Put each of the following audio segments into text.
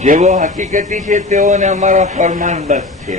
જેવો હકીકતી છે તેઓને અમારા ફરમાન બસ છે,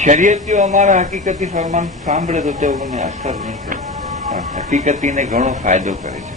શરીયતીઓ અમારા હકીકતી ફરમાન સાંભળે તો તેઓને અસર નહીં કરે, પણ હકીકતીને ઘણો ફાયદો કરે છે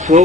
100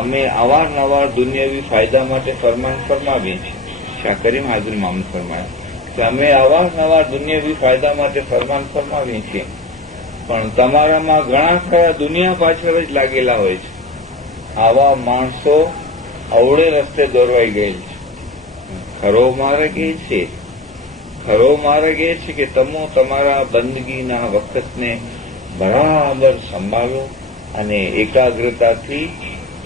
અમે અવારનવાર દુનિયાવી ફાયદા માટે ફરમાન ફરમાવીએ છીએ। શાહ કરીમ હાજરી મામૂદ ફરમાયા કે અમે અવારનવાર દુનિયાવી ફાયદા માટે ફરમાન ફરમાવીએ છીએ, પણ તમારામાં ઘણા ખરા દુનિયા પાછળ જ લાગેલા હોય છે। આવા માણસો અવળે રસ્તે દોરવાઈ ગયેલ છે। ખરો માર્ગ એ છે, ખરો માર્ગ એ છે કે તમો તમારા બંદગીના વખતને બરાબર સંભાળો અને એકાગ્રતાથી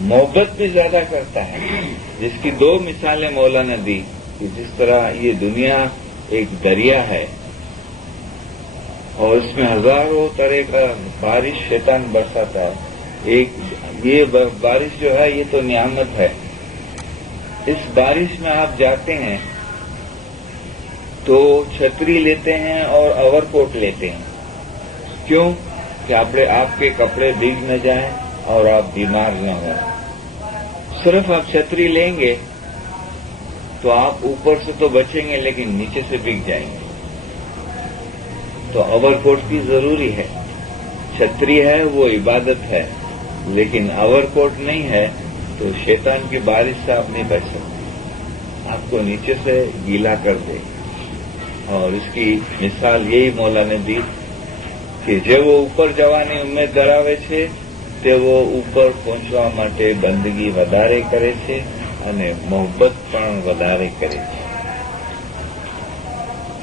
محبت بھی زیادہ کرتا ہے، جس کی 2 مثالیں مولا نے دی کہ جس طرح یہ دنیا ایک دریا ہے اور اس میں ہزاروں طرح کا بارش شیطان برساتا ہے، یہ بارش جو ہے یہ تو نعمت ہے. اس بارش میں آپ جاتے ہیں تو چھتری لیتے ہیں اور اوور کوٹ لیتے ہیں. کیوں؟ کہ آپ کے کپڑے بھیگ نہ جائیں اور آپ بیمار نہ ہوں. صرف آپ چھتری لیں گے تو آپ اوپر سے تو بچیں گے لیکن نیچے سے بھیگ جائیں گے. تو اوور کوٹ کی ضروری ہے. چھتری ہے وہ عبادت ہے، لیکن اوور کوٹ نہیں ہے تو شیطان کی بارش سے آپ نہیں بچ سکتے، آپ کو نیچے سے گیلا کر دے. اور اس کی مثال یہی مولا نے دی કે જેવો ઉપર જવાની ઉમેદ ધરાવે છે તેવો ઉપર પહોંચવા માટે બંદગી વધારે કરે છે અને મોહબ્બત પણ વધારે કરે છે.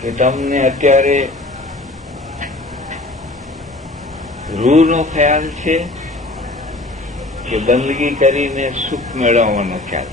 કે તમને અત્યારે રૂહનો ખ્યાલ છે કે બંદગી કરીને સુખ મેળવવાનો ખ્યાલ છે?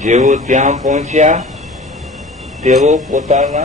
જેવો ત્યાં પહોંચ્યા તેવો પોતાના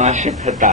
આશિક હતા.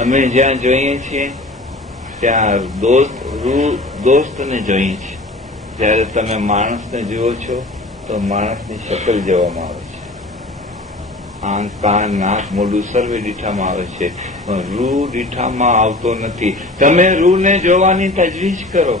અમે જ્યાં જોઈએ છીએ ત્યાં દોસ્તને જોઈએ છીએ. જ્યારે તમે માણસને જુઓ છો તો માણસની શકલ જોવામાં આવે છે. આંખ, કાન, નાક, મોઢું સર્વે દીઠામાં આવે છે, પણ રૂહ દીઠામાં આવતો નથી. તમે રૂહને જોવાની તજવીજ કરો.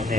અને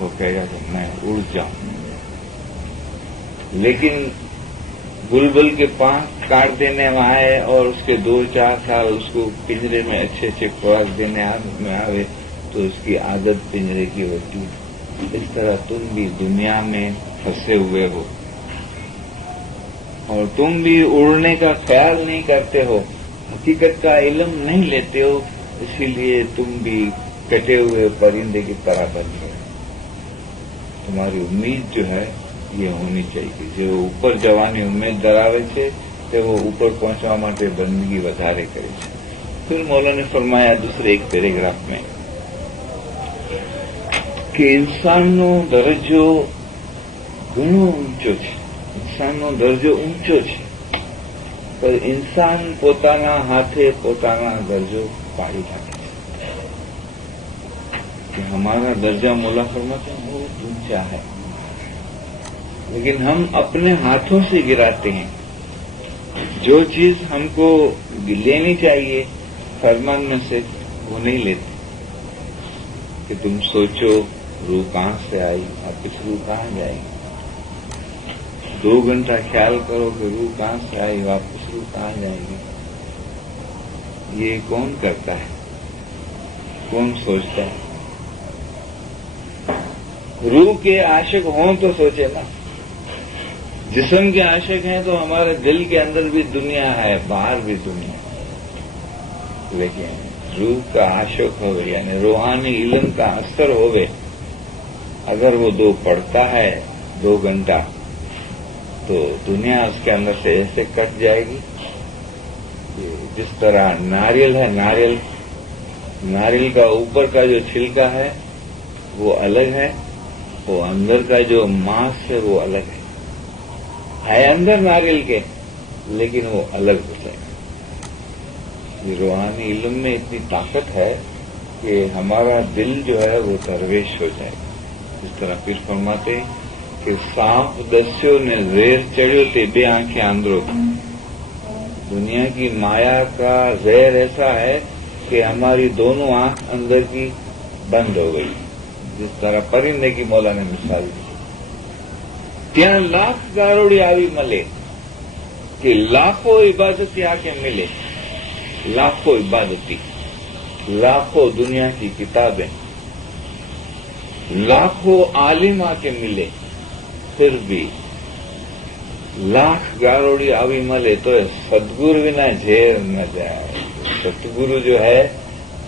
وہ کہے گا کہ میں اڑ جاؤں، لیکن بلبل کے پانکھ کاٹ دینے آئے اور اس کے 2-4 سال اس کو پنجرے میں اچھے اچھے خوراک دینے میں آئے تو اس کی عادت پنجرے کی ہوتی ہے۔ اس طرح تم بھی دنیا میں پھنسے ہوئے ہو اور تم بھی اڑنے کا خیال نہیں کرتے ہو، حقیقت کا علم نہیں لیتے ہو، اسی لیے تم بھی کٹے ہوئے پرندے کی طرح بن گئے۔ تمہاری امید جو ہے یہ ہونی چاہیے، جو اوپر جوانی امید دراوے છે તે وہ اوپر پہنچવા માટે بندگی વધારે કરે છે۔ پھر مولا نے فرمایا دوسرے ایک پیراگراف میں کہ انسانનો દરજ્જો ઘણો ઊંચો છે، ઇન્સાનનો દરજ્જો ઊંચો છે، પણ ઇન્સાન પોતાના હાથે પોતાના દરજ્જો પાડી રાખે છે کہ ہمارا درجہ مولا فرماتے ہیں بہت اونچا ہے، لیکن ہم اپنے ہاتھوں سے گراتے ہیں۔ جو چیز ہم کو لینی چاہیے فرمان میں سے وہ نہیں لیتے، کہ تم سوچو روح کہاں سے آئی، واپس روح کہاں جائے گی، 2 گھنٹہ خیال کرو کہ روح کہاں سے آئی، واپس روح کہاں جائے گی۔ یہ کون کرتا ہے، کون سوچتا ہے؟ روح کے عاشق ہوں تو سوچے نا، جسم کے عاشق ہیں تو ہمارے دل کے اندر بھی دنیا ہے، باہر بھی دنیا ہے، لیکن روح کا عاشق ہو یعنی روحانی علم کا اثر ہوئے، اگر وہ 2 پڑھتا ہے 2 گھنٹہ تو دنیا اس کے اندر سے ایسے کٹ جائے گی کہ جس طرح ناریل ہے، ناریل کا اوپر کا جو چھلکا ہے وہ الگ ہے، وہ اندر کا جو ماس ہے وہ الگ ہے اندر ناریل کے، لیکن وہ الگ ہو جائے گا۔ یہ روحانی علم میں اتنی طاقت ہے کہ ہمارا دل جو ہے وہ درویش ہو جائے گا۔ اس طرح پھر فرماتے ہیں کہ سانپ دسیوں نے زیر چڑھو تے بے آنکھیں اندرو، دنیا کی مایا کا زہر ایسا ہے کہ ہماری دونوں آنکھ اندر کی بند ہو گئی، جس طرح پرندے کی مولا نے مثال دی۔ ત્યાં લાખ ગારોડી આવી મળે کہ لاکھوں عبادتی آ کے ملے، لاکھوں عبادتی، لاکھوں دنیا کی کتابیں، لاکھوں عالم آ کے ملے، پھر بھی لاکھ گاروڑی آوی ملے تو ستگرو بنا جھیر نہ جائے۔ ستگرو جو ہے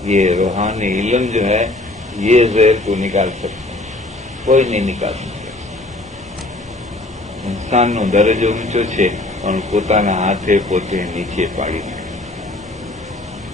یہ روحانی علم جو ہے یہ زہر کو نکال سکتا ہے، کوئی نہیں نکال سکتا۔ ઇન્સાનનો દરજ્જો ઊંચો છે પણ પોતાના હાથે પોતે નીચે પાડી નાખે۔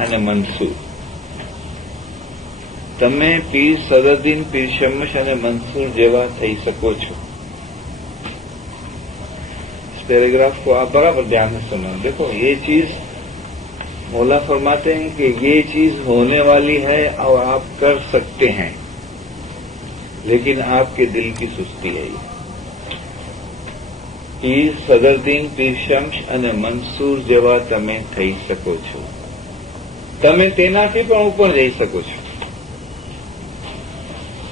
અને મંસૂર, તમે પીર સદરુદ્દીન, પીર શમ્મશ અને મંસૂર જેવા થઈ શકો છો۔ پیراگراف کو آپ برابر دھیان سے سنو۔ دیکھو یہ چیز مولا فرماتے ہیں کہ یہ چیز ہونے والی ہے اور آپ کر سکتے ہیں، لیکن آپ کے دل کی سستی ہے۔ یہ પીર સદરુદ્દીન, પીર શમ્સ અને મંસૂર જેવા તમે થઈ શકો છો, તમે તેનાથી પણ ઉપર જઈ શકો છો,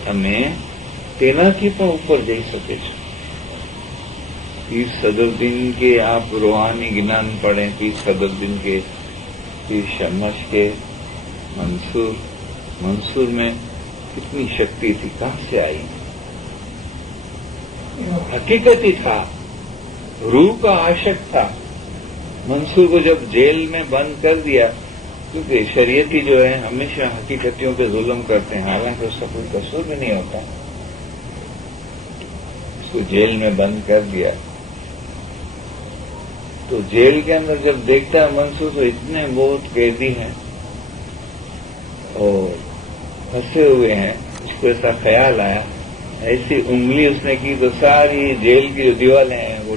તમે તેનાથી પણ ઉપર જઈ શકે છો۔ پیر صدرالدین کے آپ روحانی گنان پڑھیں، پیر صدرالدین کے، پیر شمش کے، منصور میں کتنی شکتی تھی، کہاں سے آئی؟ حقیقت ہی تھا، روح کا عاشق تھا۔ منصور کو جب جیل میں بند کر دیا، کیونکہ شریعتی جو ہے ہمیشہ حقیقتیوں پہ ظلم کرتے ہیں، حالانکہ اس کا کوئی قصور بھی نہیں ہوتا، اس کو جیل میں بند کر دیا تو جیل کے اندر جب دیکھتا ہے منصور تو اتنے بہت قیدی ہیں اور پھنسے ہوئے ہیں، اس کو ایسا خیال آیا، ایسی انگلی اس نے کی تو ساری جیل کی جو دیوالیں ہیں وہ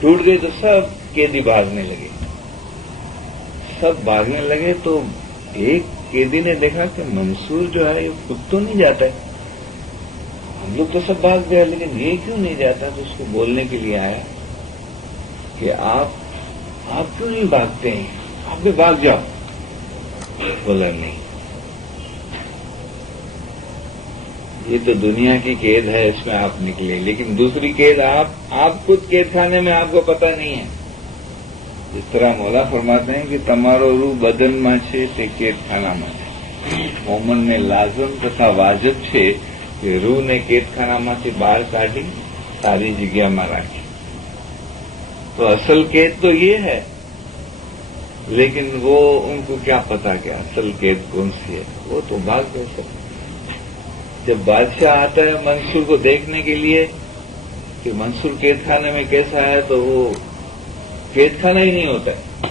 ٹوٹ گئی تو سب قیدی بھاگنے لگے، تو ایک قیدی نے دیکھا کہ منصور جو ہے یہ خود تو نہیں جاتا ہے، ہم لوگ تو سب بھاگ گئے، لیکن یہ کیوں نہیں جاتا؟ تو اس کو بولنے کے لیے آیا کہ آپ کیوں نہیں بھاگتے ہیں؟ آپ بھی بھاگ جاؤ. بولا نہیں، یہ تو دنیا کی قید ہے، اس میں آپ نکلے، لیکن دوسری قید آپ خود قید خانے میں، آپ کو پتہ نہیں ہے. اس طرح مولا فرماتے ہیں کہ تمہارو روح بدن میں છે તે قید ખાનામાં છે. مومن نے لازم તથા વાજબ છે کہ روح نے قید ખાનામાંથી બહાર કાઢી ساری જગ્યામાં રાખી. تو اصل قید تو یہ ہے، لیکن وہ ان کو کیا پتا کہ اصل قید کون سی ہے؟ وہ تو بھاگ گئے سب. جب بادشاہ آتا ہے منصور کو دیکھنے کے لیے کہ منصور قید خانے میں کیسا ہے، تو وہ قید خانہ ہی نہیں ہوتا ہے.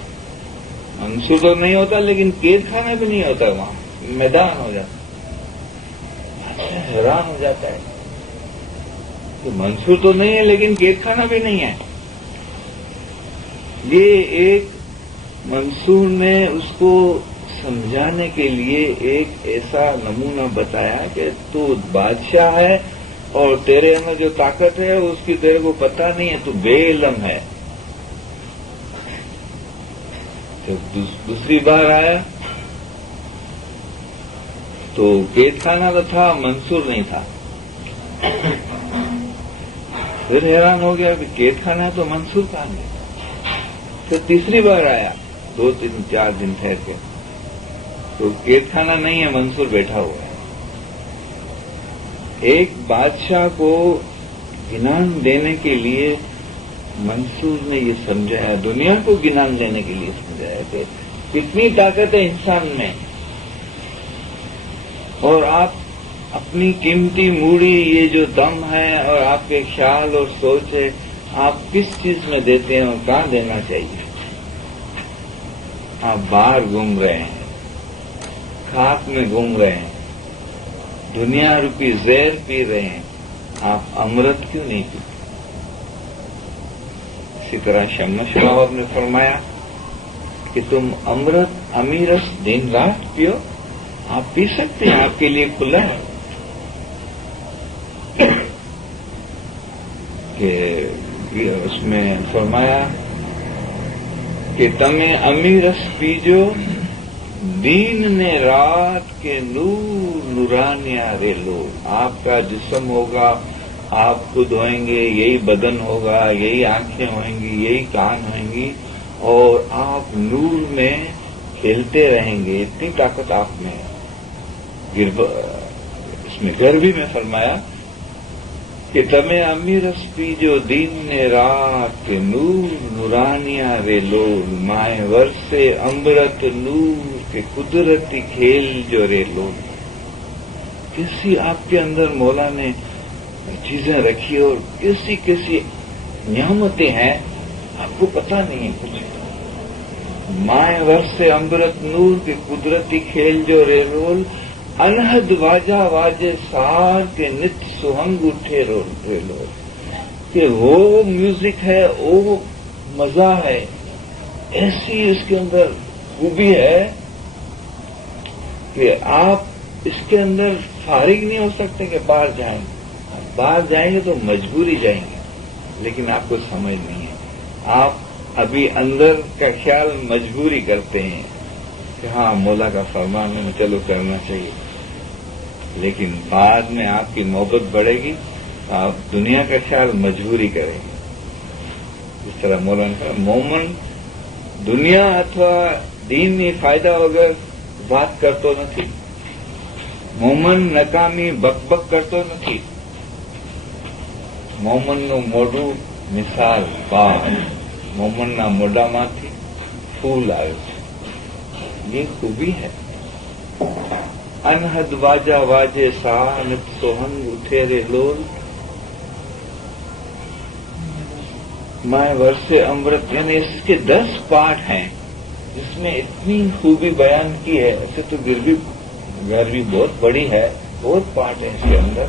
منصور تو نہیں ہوتا، لیکن قید خانہ بھی نہیں ہوتا، وہاں میدان ہو جاتا. بادشاہ حیران ہو جاتا ہے کہ منصور تو نہیں ہے، لیکن قید خانہ بھی نہیں ہے. یہ ایک منصور نے اس کو سمجھانے کے لیے ایک ایسا نمونہ بتایا کہ تو بادشاہ ہے اور تیرے اندر جو طاقت ہے اس کی تیرے کو پتہ نہیں ہے، تو بے علم ہے. جب دوسری بار آیا تو قید خانہ تو تھا، منصور نہیں تھا. پھر حیران ہو گیا کہ قید خانہ ہے تو منصور کہاں گیا. پھر تیسری بار آیا 2-3-4 دن ٹھہر کے، تو قید خانہ نہیں ہے، منصور بیٹھا ہوا ہے. ایک بادشاہ کو گنان دینے کے لیے منصور نے یہ سمجھایا، دنیا کو گنان دینے کے لیے سمجھایا کہ کتنی طاقت ہے انسان میں، اور آپ اپنی قیمتی موڑی یہ جو دم ہے اور آپ کے خیال اور سوچ ہے، آپ کس چیز میں دیتے ہیں اور کہاں دینا چاہیے. آپ باہر گھوم رہے ہیں، خاک میں گھوم رہے ہیں، دنیا روپی زہر پی رہے ہیں، آپ امرت کیوں نہیں پیتے؟ اسی طرح شمس بابا نے فرمایا کہ تم امرت امیرس دن رات پیو. آپ پی سکتے ہیں، آپ کے لیے کھلا ہے. کہ اس میں فرمایا کہ تمہیں امیرس پیجو دین نے رات کے نور نورانیہ رے لو. آپ کا جسم ہوگا، آپ خود ہوئیں گے، یہی بدن ہوگا، یہی آنکھیں ہوئیں گی، یہی کان ہوئیں گی، اور آپ نور میں کھیلتے رہیں گے. اتنی طاقت آپ میں ہے. اس میں گربی میں فرمایا کہ تمہیں امیرس پیجو دین نے رات کے نور نورانیہ رے لو. مائے ورسے امرت نور کے قدرتی کھیل جو رے لو. کسی آپ کے اندر مولا نے چیزیں رکھی اور کیسی نعمتیں ہیں، آپ کو پتہ نہیں ہے کچھ. مائے ورسے امرت نور کے قدرتی کھیل جو رے لول. انہد واجہ واجے سار کے نت سہنگ اٹھے رے لول. کہ وہ میوزک ہے، وہ مزہ ہے، ایسی اس کے اندر خوبی ہے کہ آپ اس کے اندر فارغ نہیں ہو سکتے کہ باہر جائیں. باہر جائیں گے تو مجبوری جائیں گے، لیکن آپ کو سمجھ نہیں ہے. آپ ابھی اندر کا خیال مجبوری کرتے ہیں کہ ہاں مولا کا فرمان ہے، چلو کرنا چاہیے. لیکن بعد میں آپ کی محبت بڑھے گی، آپ دنیا کا خیال مجبوری کریں گے. اس طرح مولا نے کہا مومن دنیا اتوا دینની ફાયદા વગર વાત કરતો નથી. મોમન નકામી બકબક કરતો નથી. મોમનનું મોઢું મિસાલ બાર, મોમનના મોઢામાંથી ફૂલ આવે છે. یہ خوبی ہے. انہد واجہ واجے سا نت سوہنگ اٹھے رے لول. مائے ورثے امرت، یعنی اس کے 10 پارٹ ہیں جس میں اتنی خوبی بیان کی ہے. ایسے تو گربی بہت بڑی ہے، بہت پارٹ ہیں اس کے اندر،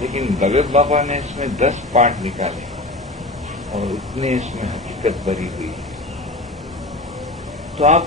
لیکن بھگت بابا نے اس میں 10 پارٹ نکالے اور اتنے اس میں حقیقت بھری ہوئی ہے. તો આપ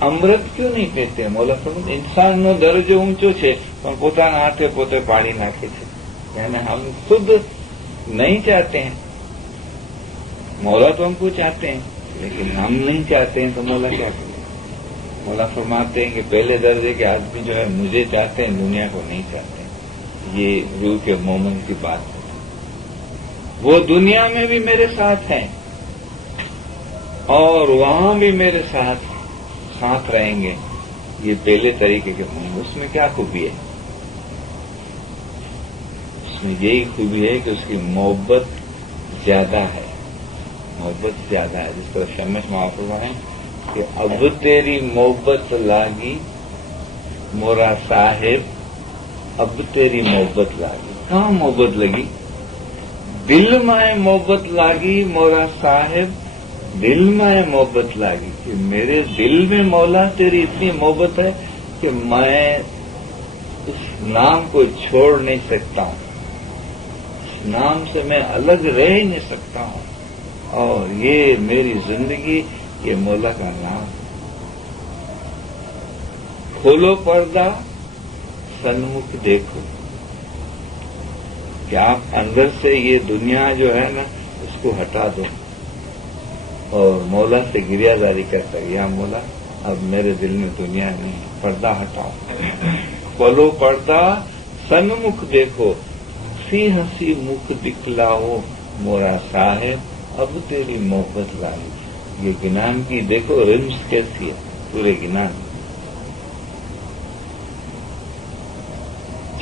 અમૃત ક્યું નહીં પીતે? મોલા ફરમાવે ઇન્સાનનો દરજ્જો ઊંચો છે પણ પોતાના હાથે પોતે પાડી નાખે છે. یعنی ہم خود نہیں چاہتے ہیں، مولا تو ہم کو چاہتے ہیں لیکن ہم نہیں چاہتے ہیں، تو مولا کیا کرے؟ مولا فرماتے ہیں کہ پہلے درجے کے آدمی جو ہے مجھے چاہتے ہیں، دنیا کو نہیں چاہتے ہیں۔ یہ روح کے مومن کی بات ہے۔ وہ دنیا میں بھی میرے ساتھ ہیں اور وہاں بھی میرے ساتھ رہیں گے۔ یہ پہلے طریقے کے مومن، اس میں کیا خوبی ہے؟ اس میں یہی خوبی ہے کہ اس کی محبت زیادہ ہے، محبت زیادہ ہے۔ جس طرح شمس محافظ ہیں کہ اب تیری محبت لاگی مورا صاحب، اب تیری محبت لاگی۔ کہاں محبت لگی؟ دل میں محبت لاگی مورا صاحب، دل میں محبت لاگی کہ میرے دل میں مولا تیری اتنی محبت ہے کہ میں اس نام کو چھوڑ نہیں سکتا ہوں، اس نام سے میں الگ رہ ہی نہیں سکتا ہوں، اور یہ میری زندگی، یہ مولا کا نام۔ کھولو پردہ سنمکھ دیکھو، کہ آپ اندر سے یہ دنیا جو ہے نا اس کو ہٹا دو اور مولا سے گریہ داری کرتا ہے، یا مولا اب میرے دل میں دنیا نہیں، پردہ ہٹاؤ۔ کھولو پردہ سنمکھ دیکھو، سی ہنسی مکھ دکھلاؤ مورا صاحب، اب تیری محبت لائی۔ یہ گنان کی دیکھو رمز کیسی ہے پورے گنان۔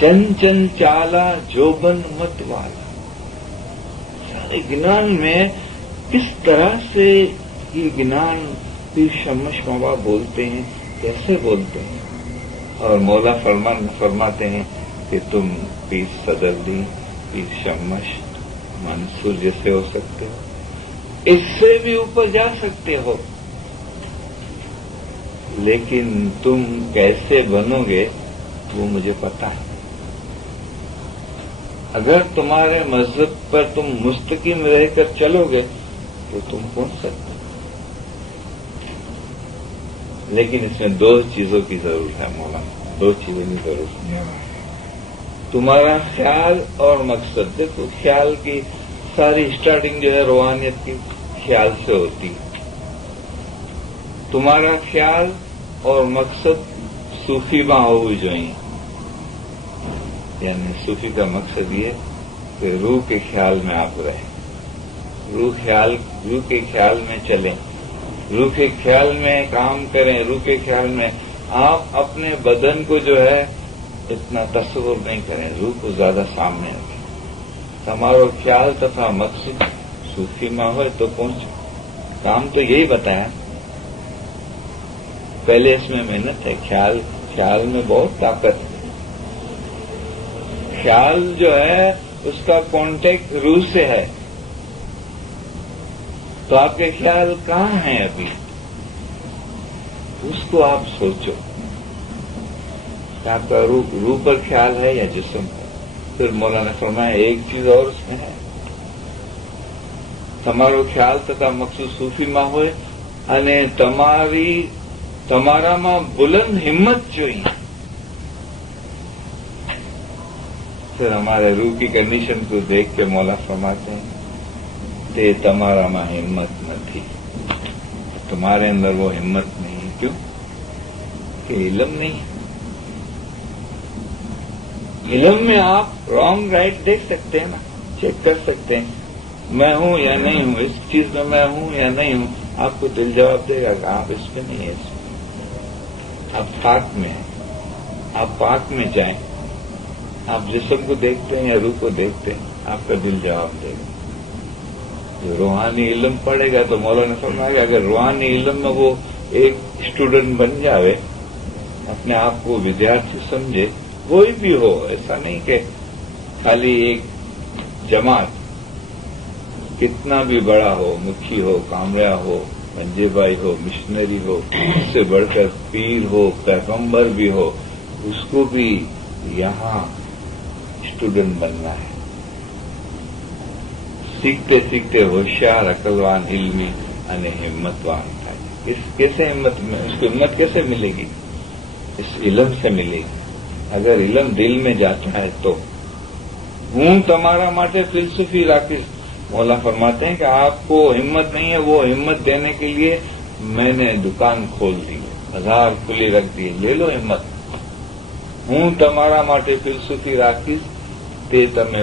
چن چن چالا جوبن مت والا، سارے گنان میں کس طرح سے یہ گنان پیر شمس بابا بولتے ہیں، کیسے بولتے ہیں، اور مولا فرماتے ہیں کہ تم پیر صدرلی، پیر شمس، منصور جیسے ہو سکتے ہو، اس سے بھی اوپر جا سکتے ہو، لیکن تم کیسے بنو گے وہ مجھے پتا ہے۔ اگر تمہارے مذہب پر تم مستقیم رہ کر چلو گے تو تم پہنچ سکتے، لیکن اس میں دو چیزوں کی ضرورت ہے مولانا، دو چیزوں کی ضرورت ہے۔ تمہارا خیال اور مقصد، دیکھو خیال کی ساری اسٹارٹنگ جو ہے روحانیت کی خیال سے ہوتی ہے۔ تمہارا خیال اور مقصد صوفی ہو جائیں، یعنی صوفی کا مقصد یہ کہ روح کے خیال میں آپ رہیں، روح کے خیال میں چلیں، روح کے خیال میں کام کریں، روح کے خیال میں آپ اپنے بدن کو جو ہے اتنا تصور نہیں کریں، روح کو زیادہ سامنے رکھیں۔ ہمارا خیال تથا مقصد صوفی میں ہوئے تو پہنچے۔ کام تو یہی بتایا، پہلے اس میں محنت ہے، خیال میں بہت طاقت ہے۔ خیال جو ہے اس کا کانٹیکٹ روح سے ہے، تو آپ کے خیال کہاں ہیں ابھی؟ اس کو آپ سوچو کہ آپ کا روح پر خیال ہے یا جسم پر۔ پھر مولانا فرمایا ایک چیز اور اس میں ہے، تمہارو خیال تથા مقصود صوفی માં હોય અને તમારામાં بلند ہمت જોઈએ۔ پھر ہمارے روح کی کنڈیشن کو دیکھ کے مولا فرماتے ہیں کہ تمہارا ماں ہمت نہ تھی، تمہارے اندر وہ ہمت نہیں ہے۔ کیوں؟ کہ علم نہیں ہے۔ علم میں آپ رانگ رائٹ دیکھ سکتے ہیں نا، چیک کر سکتے ہیں میں ہوں یا نہیں ہوں، اس چیز میں ہوں یا نہیں ہوں۔ آپ کو دل جواب دے گا کہ آپ اس پہ نہیں ہے، اس میں آپ پاک میں ہیں، آپ پاک میں جائیں۔ آپ جسم کو دیکھتے ہیں یا روح کو دیکھتے ہیں، آپ کا دل جواب دے گا۔ جو روحانی علم پڑھے گا تو مولانا فرمائے گا اگر روحانی علم میں وہ ایک اسٹوڈنٹ بن جاوے، اپنے آپ کو ودیارتھی سمجھے، کوئی بھی ہو، ایسا نہیں کہ خالی ایک جماعت، کتنا بھی بڑا ہو، مکھی ہو، کامریا ہو، منجے بھائی ہو، مشنری ہو، اس سے بڑھ کر پیر ہو، پیغمبر بھی ہو، اس کو بھی یہاں اسٹوڈنٹ بننا ہے۔ سیکھتے سیکھتے ہوشیار، عقلوان، علمی અને ہمتوان تھا۔ کیسے ہمت میں اس کو ہمت کیسے ملے گی؟ اس علم سے ملے گی۔ اگر علم دل میں جاتا ہے تو ہوں تمہارا ماٹے فلسفی راکش. مولا فرماتے ہیں کہ آپ کو ہمت نہیں ہے، وہ ہمت دینے کے لیے میں نے دکان کھول دی، بازار کھلی رکھ دی، لے لو ہمت. ہوں تمہارا ماٹے فلسفی راکش તે તમે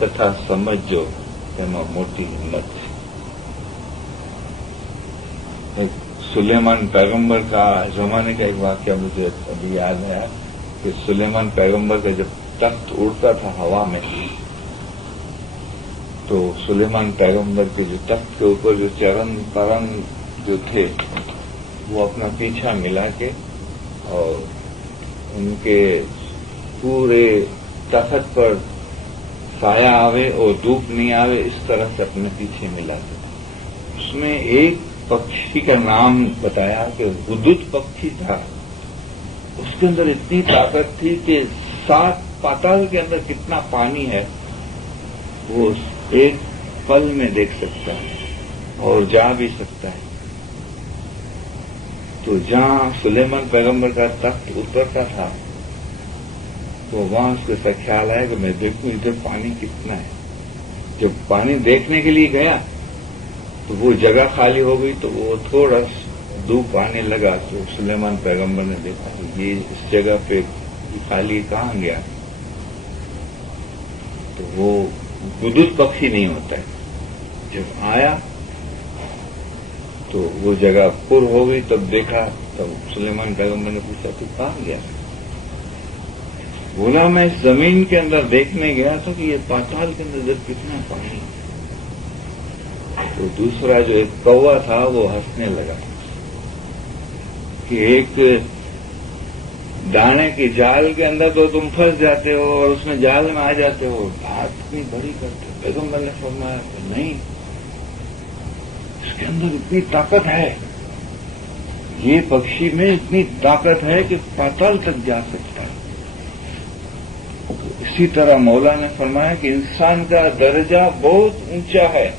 તથા સમજજો તેમાં મોટી હિંમત છે. سلیمان پیغمبر کا زمانے کا ایک واقعہ مجھے ابھی یاد آیا کہ سلیمان پیغمبر کا جب تخت اڑتا تھا ہوا میں تو سلیمان پیغمبر کے جو تخت کے اوپر جو چرن پرن جو تھے وہ اپنا پیچھا ملا کے اور ان کے پورے تخت پر سایہ آوے اور دھوپ نہیں آوے اس طرح سے اپنے پیچھے ملا کے. اس میں ایک پکشی کا نام بتایا کہ ہدہد پکشی تھا. اس کے اندر اتنی طاقت تھی کہ 7 پاتال کے اندر کتنا پانی ہے وہ ایک پل میں دیکھ سکتا ہے اور جا بھی سکتا ہے. تو جہاں سلیمان پیغمبر کا تخت اترتا تھا تو وہاں اس کا خیال آیا کہ میں دیکھوں ادھر پانی کتنا ہے. جب پانی دیکھنے کے لیے گیا تو وہ جگہ خالی ہو گئی تو وہ تھوڑا دھوپ آنے لگا تو سلیمان پیغمبر نے دیکھا کہ یہ اس جگہ پہ خالی کہاں گیا. تو وہ ہدہد پکشی نہیں ہوتا ہے. جب آیا تو وہ جگہ پر ہو گئی. تب دیکھا تب سلیمان پیغمبر نے پوچھا تو کہاں گیا. بولا میں اس زمین کے اندر دیکھنے گیا تھا کہ یہ پاتال کے اندر کتنا پانی. تو دوسرا جو ایک کوا تھا وہ ہنسنے لگا کہ ایک دانے کی جال کے اندر تو تم پھنس جاتے ہو اور اس میں جال میں آ جاتے ہو، بات اتنی بڑی کرتے ہو. پیغمبر نے فرمایا کہ نہیں، اس کے اندر اتنی طاقت ہے، یہ پکشی میں اتنی طاقت ہے کہ پاتال تک جا سکتا ہے. اسی طرح مولا نے فرمایا کہ انسان کا درجہ بہت اونچا ہے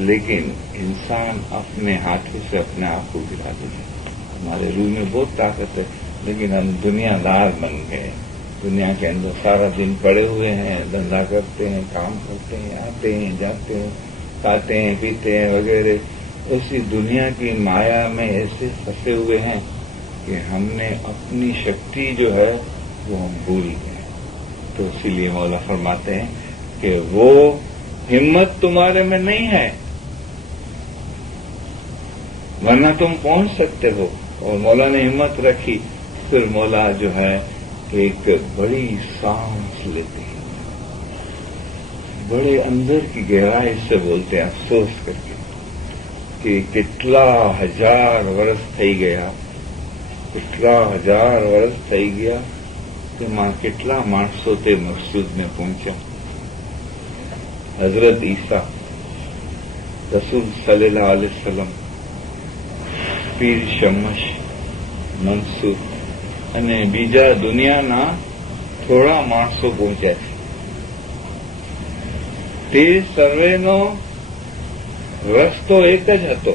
لیکن انسان اپنے ہاتھوں سے اپنے آپ کو گرا دیتا ہے. ہمارے روح میں بہت طاقت ہے لیکن ہم دنیا دار بن گئے. دنیا کے اندر سارا دن پڑے ہوئے ہیں، دھندا کرتے ہیں، کام کرتے ہیں، آتے ہیں جاتے ہیں، کھاتے ہیں پیتے ہیں وغیرہ. اسی دنیا کی مایا میں ایسے پھنسے ہوئے ہیں کہ ہم نے اپنی شکتی جو ہے وہ ہم بھول گئے. تو اسی لیے مولا فرماتے ہیں کہ وہ ہمت تمہارے میں نہیں ہے ورنہ تم پہنچ سکتے ہو. اور مولا نے ہمت رکھی. پھر مولا جو ہے ایک بڑی سانس لیتے ہیں، بڑے اندر کی گہرائی سے بولتے ہیں افسوس کر کے کہ کتلا ہزار ورس تھئی گیا، کتلا ہزار ورس تھئی گیا کہ ماں کتلا مانسو تے مقصود میں پہنچا. حضرت عیسیٰ رسول صلی اللہ علیہ وسلم પીર શમશ મનસુખ અને બીજા દુનિયાના થોડા માણસો પહોંચ્યા છે. તે સર્વેનો રસ્તો એક જ હતો.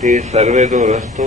તે સર્વે તો રસ્તો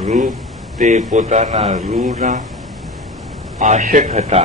રૂહ તે પોતાના રૂહના આશક હતા,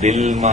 દિલમાં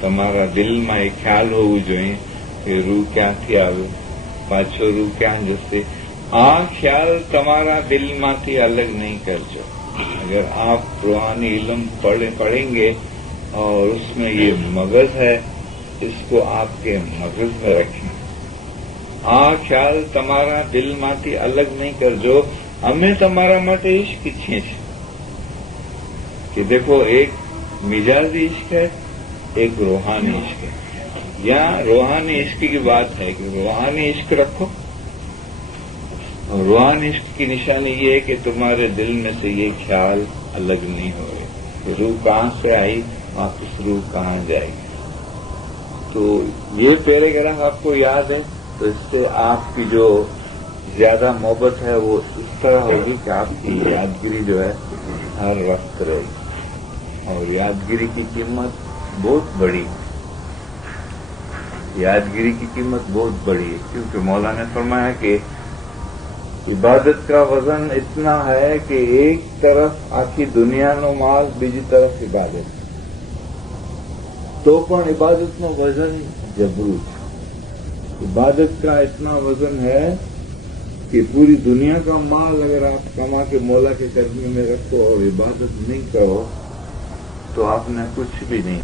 તમારા દિલમાં એ ખ્યાલ હોવું જોઈએ કે રૂહ ક્યાંથી આવે, પાછો રૂહ ક્યાં જશે. આ ખ્યાલ તમારા દિલમાંથી અલગ નહીં કરજો. اگر آپ روحانی علم پڑھیں گے اور اس میں یہ مغز ہے اس کو آپ کے مغز میں رکھیں. خیال تمہارا دل ماتی الگ نہیں کرجو. ہمیں تمہارا ماتے عشق ઈચ્છીએ છે کہ دیکھو ایک مزاجی عشق ہے، ایک روحانی عشق ہے. یہاں روحانی عشق کی بات ہے کہ روحانی عشق رکھو. روحانی عشق کی نشانی یہ ہے کہ تمہارے دل میں سے یہ خیال الگ نہیں ہو رہے. روح کہاں سے آئی واپس روح کہاں جائے گی. تو یہ پیراگراف آپ کو یاد ہے. تو اس سے آپ کی جو زیادہ محبت ہے وہ اس طرح ہوگی کہ آپ کی یادگیری جو ہے ہر وقت رہے گی، اور یادگیری کی قیمت بہت بڑی ہے، یادگیری کی قیمت بہت بڑی ہے، کیونکہ مولا نے فرمایا کہ عبادت کا وزن اتنا ہے کہ ایک طرف آخی دنیا نو مال، بیجی طرف عبادت، تو پن عبادت نو وزن جبرو ہے۔ عبادت کا اتنا وزن ہے کہ پوری دنیا کا مال اگر آپ کما کے مولا کے قدموں میں رکھو اور عبادت نہیں کرو تو آپ نے کچھ بھی نہیں